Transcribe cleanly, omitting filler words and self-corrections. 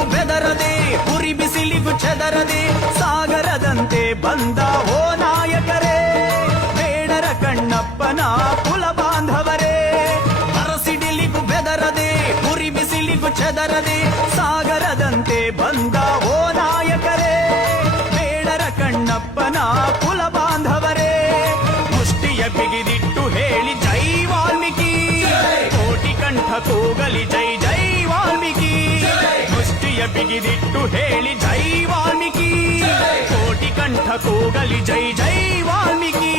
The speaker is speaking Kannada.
ಸಿಡಿಲಿಗೂ ಬೆದರದೆ ಉರಿ ಬಿಸಿಲಿಗೂ ಚೆದರದೆ ಸಾಗರದಂತೆ ಬಂದ ಓ ನಾಯಕರೇ ಬೇಡರ ಕಣ್ಣಪ್ಪನ ಕುಲ ಬಾಂಧವರೇ ಸಿಡಿಲಿಗೂ ಬೆದರದೆ ಉರಿ ಬಿಸಿಲಿಗೂ ಚೆದರದೆ ಸಾಗರದಂತೆ ಬಂದ ಓ ನಾಯಕರೇ ಬೇಡರ ಕಣ್ಣಪ್ಪನ ಕುಲ ಬಾಂಧವರೇ ಮುಷ್ಟಿಯ ಬಿಗಿದಿಟ್ಟು ಹೇಳಿ ಜೈ ವಾಲ್ಮೀಕಿ ಕೋಟಿ ಕಂಠ ಕೂಗಲಿ ಜೈ ಜೈ ವಾಲ್ಮೀಕಿ ಮುಷ್ಟಿಯ ಬಿಗಿದಿಟ್ಟು ಹೇಳಿ ಜೈ ವಾಲ್ಮೀಕಿ ಕೋಟಿ ಕಂಠ ಕೂಗಲಿ ಜೈ ಜೈ ವಾಲ್ಮೀಕಿ